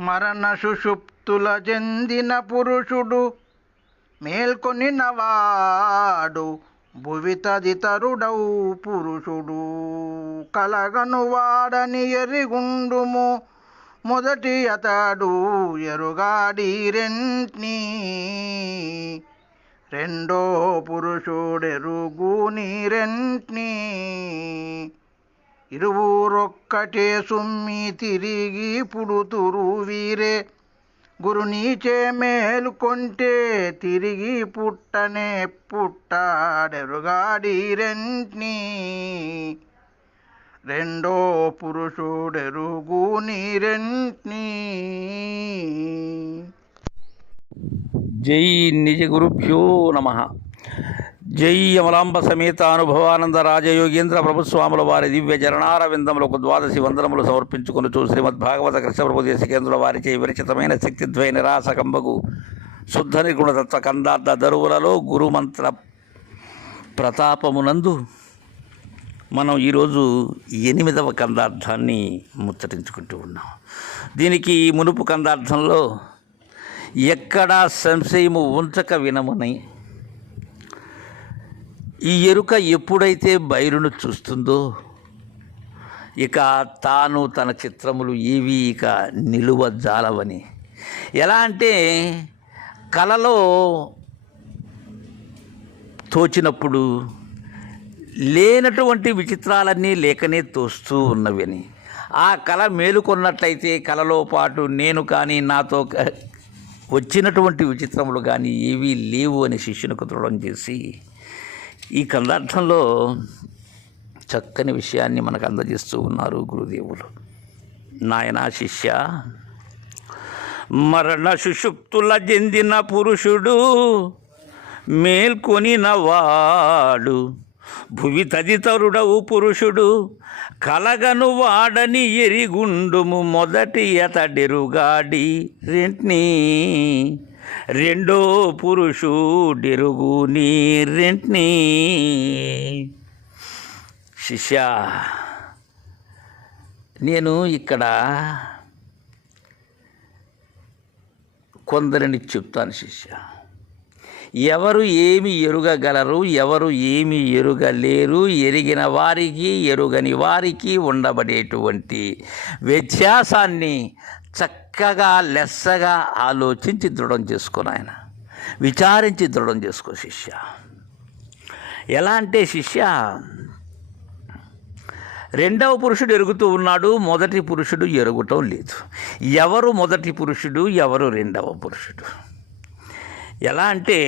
మరణ సుషుప్తుల చెందిన పురుషుడు మేల్కొనినవాడు భువి తదితరుడౌ పురుషుడు. కలగను వాడని ఎరిగుండుము మొదటి అతడు ఎరుగాడి రెంట్ని. రెండో పురుషుడెరుగు రెంట్ని. ఇరువురొక్కటే సుమ్మి తిరిగి పుడుతురు వీరే. గురునీచే మేలుకొంటే తిరిగి పుట్టనే పుట్టాడెరుగాడి రెంట్ని రెండో పురుషుడెరుగు నీరెంట్ని జై నిజ గురుభ్యో నమ. జై అమలాంబ సమేత అనుభవానంద రాజయోగేంద్ర ప్రభుస్వాముల వారి దివ్య చరణార విందములకు ద్వాదశి వందనములు సమర్పించుకుని శ్రీమద్ భాగవత కృష్ణప్రభు దేశికేంద్రుల వారిచే విరచితమైన శక్తిద్వయ నిరాశకంబగు శుద్ధ నిర్గుణతత్వ కందార్థ దరువులలో గురుమంత్ర ప్రతాపమునందు మనం ఈరోజు ఎనిమిదవ కందార్థాన్ని ముచ్చటించుకుంటూ ఉన్నాం. దీనికి మునుపు కందార్థంలో ఎక్కడా సంశయము ఉంచక వినమని ఈ ఎరుక ఎప్పుడైతే బైరును చూస్తుందో ఇక తాను తన చిత్రములు ఏవి ఇక నిలువ జాలవని. ఎలా అంటే కలలో తోచినప్పుడు లేనటువంటి విచిత్రాలన్నీ లేకనే తోస్తూ ఉన్నవని. ఆ కళ మేలుకొన్నట్లయితే కళలో పాటు నేను కానీ నాతో క- వచ్చినటువంటి విచిత్రములు కానీ ఏవీ లేవు అని శిష్యునికి దృఢం చేసి ఈ కందార్థంలో చక్కని విషయాన్ని మనకు అందజేస్తూ ఉన్నారు గురుదేవులు. నాయనా శిష్య మరణ సుషుప్తుల చెందిన పురుషుడు మేల్కొనిన వాడు భువి తదితరుడవు పురుషుడు కలగను వాడని ఎరిగుండుము మొదటి అతడెరుగాడి రెంట్నీ. రెండో పురుషుడిరుగు నీ శిష్య నేను ఇక్కడ కొందరిని చెప్తాను శిష్య. ఎవరు ఏమి ఎరుగగలరు ఎవరు ఏమి ఎరుగలేరు ఎరిగిన వారికి ఎరుగని వారికి ఉండబడేటువంటి వ్యత్యాసాన్ని చక్కగా లెస్సగా ఆలోచించి దృఢం చేసుకో ఆయన విచారించి దృఢం చేసుకో శిష్య. ఎలా అంటే శిష్య రెండవ పురుషుడు ఎరుగుతూ ఉన్నాడు మొదటి పురుషుడు ఎరుగుటం లేదు. ఎవరు మొదటి పురుషుడు ఎవరు రెండవ పురుషుడు? ఎలా అంటే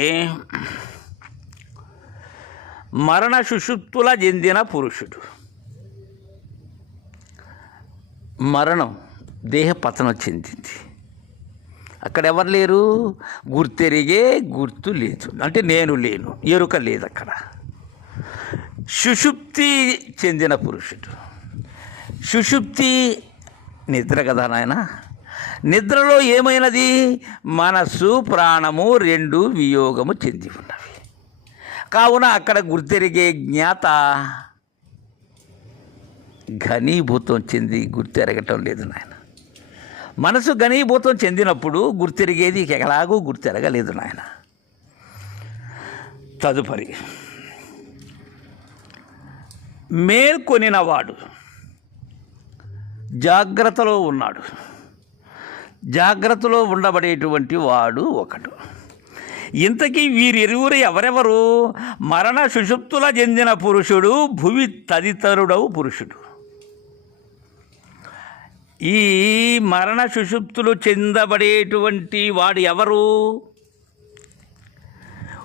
మరణ సుషుప్తుల చెందిన పురుషుడు. మరణం. దేహ పతనం చెందింది అక్కడ ఎవరు లేరు? గుర్తెరిగే గుర్తు లేదు. అంటే నేను లేను ఎరుక లేదు అక్కడ. సుషుప్తి చెందిన పురుషుడు. సుషుప్తి నిద్ర కదా నాయన? నిద్రలో ఏమైనది? మనస్సు ప్రాణము రెండు వియోగము చెంది ఉన్నవి. కావున అక్కడ గుర్తెరిగే జ్ఞాత ఘనీభూతం చెంది గుర్తెరగటం లేదు నాయన. మనసు ఘనీభూతం చెందినప్పుడు గుర్తెరిగేది ఎలాగూ గుర్తెరగలేదు నాయన. తదుపరి మేల్కొనినవాడు జాగ్రత్తలో ఉన్నాడు. జాగ్రత్తలో ఉండబడేటువంటి వాడు ఒకడు. ఇంతకీ వీరిరువురు ఎవరెవరు? మరణ సుషుప్తుల చెందిన పురుషుడు భువి తదితరుడవు పురుషుడు. ఈ మరణ సుషుప్తులు చెందబడేటువంటి వాడు ఎవరు?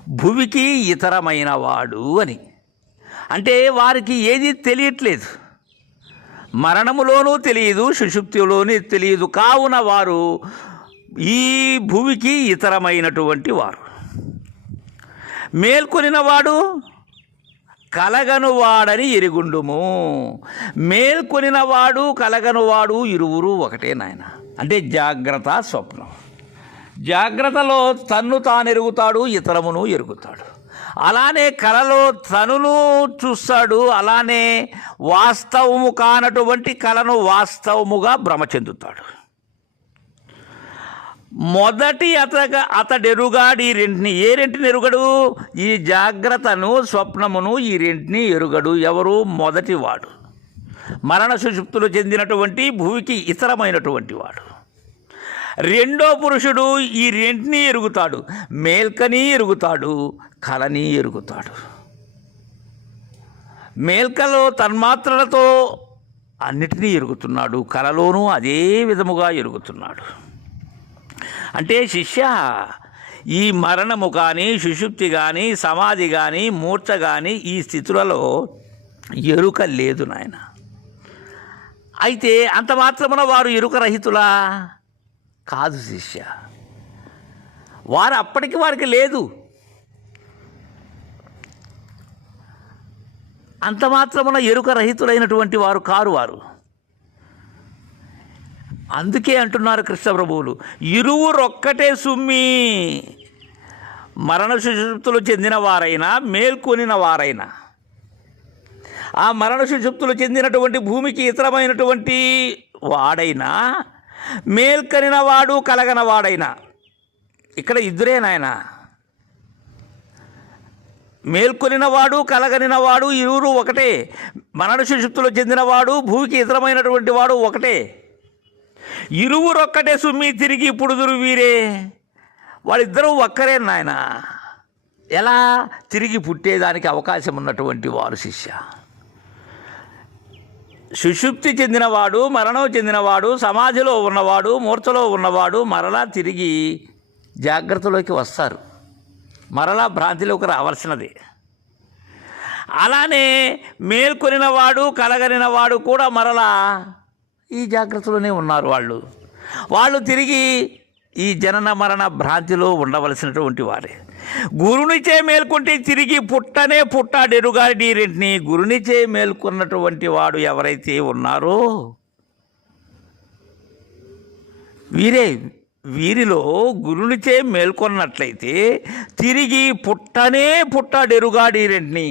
భువికి ఇతరమైన వాడు అని. అంటే వారికి ఏది తెలియట్లేదు. మరణములోనూ తెలియదు సుషుప్తిలోనూ తెలియదు. కావున వారు ఈ భూమికి ఇతరమైనటువంటి వారు. మేల్కొనినవాడు కలగనువాడని ఎరుగుండుము. మేల్కొనినవాడు కలగనువాడు ఇరువురు ఒకటే నాయన. అంటే జాగ్రత్త స్వప్నం. జాగ్రత్తలో తన్ను తాను ఎరుగుతాడు ఇతరమును ఎరుగుతాడు. అలానే కలలో తనును చూస్తాడు అలానే వాస్తవము కానటువంటి కలను వాస్తవముగా భ్రమ చెందుతాడు. మొదటి అతగ అతడెరుగాడు ఈ రెంటిని. ఏ రెంటిని ఎరుగడు? ఈ జాగ్రత్తను స్వప్నమును ఈ రెంటిని ఎరుగడు. ఎవరు? మొదటివాడు. మరణ సుషుప్తులు చెందినటువంటి భూమికి ఇతరమైనటువంటి వాడు. రెండో పురుషుడు ఈ రెంటిని ఎరుగుతాడు. మేల్కని ఎరుగుతాడు. కలని ఎరుగుతాడు. మేల్కలో తన్మాత్రలతో అన్నిటినీ ఎరుగుతున్నాడు. కలలోనూ అదే విధముగా ఎరుగుతున్నాడు. అంటే శిష్య ఈ మరణము కానీ సుషుప్తి కానీ సమాధి కానీ మూర్ఛ కానీ ఈ స్థితులలో ఎరుక లేదు నాయన. అయితే అంత మాత్రమున వారు ఎరుక రహితులా? కాదు శిష్య. వారు అప్పటికి వారికి లేదు. అంత మాత్రమున ఎరుక రహితులైనటువంటి వారు కారు వారు. అందుకే అంటున్నారు కృష్ణ ప్రభువులు ఇరువురొక్కటే సుమ్మి. మరణ సుషుప్తులు చెందిన వారైనా మేల్కొనిన వారైనా. ఆ మరణ సుషుప్తులు చెందినటువంటి భూమికి ఇతరమైనటువంటి వాడైనా మేల్కనిన వాడు కలగన వాడైనా. ఇక్కడ ఇద్దరే నాయన. మేల్కొనినవాడు కలగనినవాడు ఇరువురు ఒకటే. మరణ సుషుప్తులు చెందినవాడు భూమికి ఇతరమైనటువంటి వాడు ఒకటే. ఇరువురొక్కటే సుమ్మి తిరిగి పుడుదురు వీరే వాళ్ళిద్దరూ ఒక్కరే నాయన. ఎలా తిరిగి పుట్టేదానికి అవకాశం ఉన్నటువంటి వారు శిష్య. సుషుప్తి చెందినవాడు మరణం చెందినవాడు సమాధిలో ఉన్నవాడు మూర్ఛలో ఉన్నవాడు మరలా తిరిగి జాగ్రత్తలోకి వస్తారు. మరలా భ్రాంతిలోకి రావాల్సినదే. అలానే మేల్కొనినవాడు కలగనినవాడు కూడా మరలా ఈ జాగ్రత్తలోనే ఉన్నారు వాళ్ళు. వాళ్ళు తిరిగి ఈ జనన మరణ భ్రాంతిలో ఉండవలసినటువంటి వారే. గురునిచే మేల్కొంటే తిరిగి పుట్టనే పుట్టాడెరుగారి రెంటిని గురునిచే మేల్కొన్నటువంటి వాడు ఎవరైతే ఉన్నారో వీరే వీరిలో గురునిచే మేల్కొన్నట్లయితే తిరిగి పుట్టనే పుట్టాడెరుగాడి రెంటిని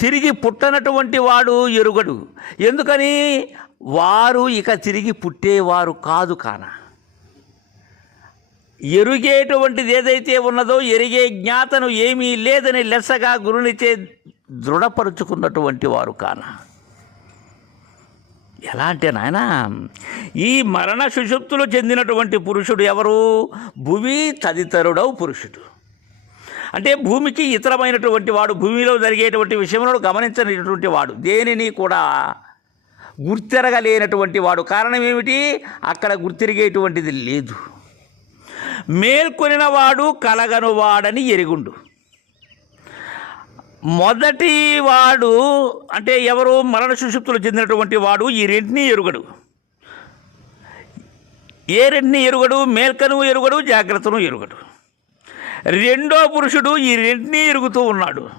తిరిగి పుట్టనటువంటి వాడు ఎరుగడు. ఎందుకని? వారు ఇక తిరిగి పుట్టేవారు కాదు కాన. ఎరుగేటువంటిది ఏదైతే ఉన్నదో ఎరిగే జ్ఞాతను ఏమీ లేదని లెస్సగా గురునిచే దృఢపరుచుకున్నటువంటి వారు కాన. ఎలా అంటే నాయన ఈ మరణ సుషుప్తులు చెందినటువంటి పురుషుడు ఎవరు? భువి తదితరుడవు పురుషుడు. అంటే భూమికి ఇతరమైనటువంటి వాడు భూమిలో జరిగేటువంటి విషయంలో గమనించినటువంటి వాడు దేనిని కూడా గుర్తెరగలేనటువంటి వాడు. కారణం ఏమిటి? అక్కడ గుర్తిరిగేటువంటిది లేదు. మేల్కొనిన వాడు కలగను వాడని ఎరుగుండు. మొదటి వాడు అంటే ఎవరు? మరణ సుషుప్తులు చెందినటువంటి వాడు ఈ రెంటిని ఎరుగడు. ఏ రెంటిని ఎరుగడు? మేల్కను ఎరుగడు జాగ్రత్తను ఎరుగడు. రెండో పురుషుడు ఈ రెంటిని ఎరుగుతూ ఉన్నాడు.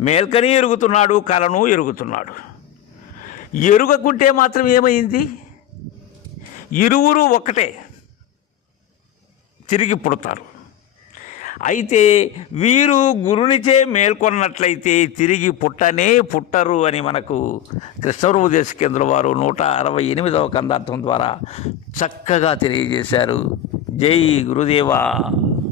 మేల్కని ఎరుగుతున్నాడు కలను ఎరుగుతున్నాడు. ఎరుగకుంటే మాత్రం ఏమైంది? ఇరువురు ఒకటే తిరిగి పుడతారు. అయితే వీరు గురునిచే మేల్కొన్నట్లయితే తిరిగి పుట్టనే పుట్టరు అని మనకు కృష్ణరూపదేశ కేంద్రం వారు నూట అరవై ఎనిమిదవ కందార్థం ద్వారా చక్కగా తెలియజేశారు. జై గురుదేవా!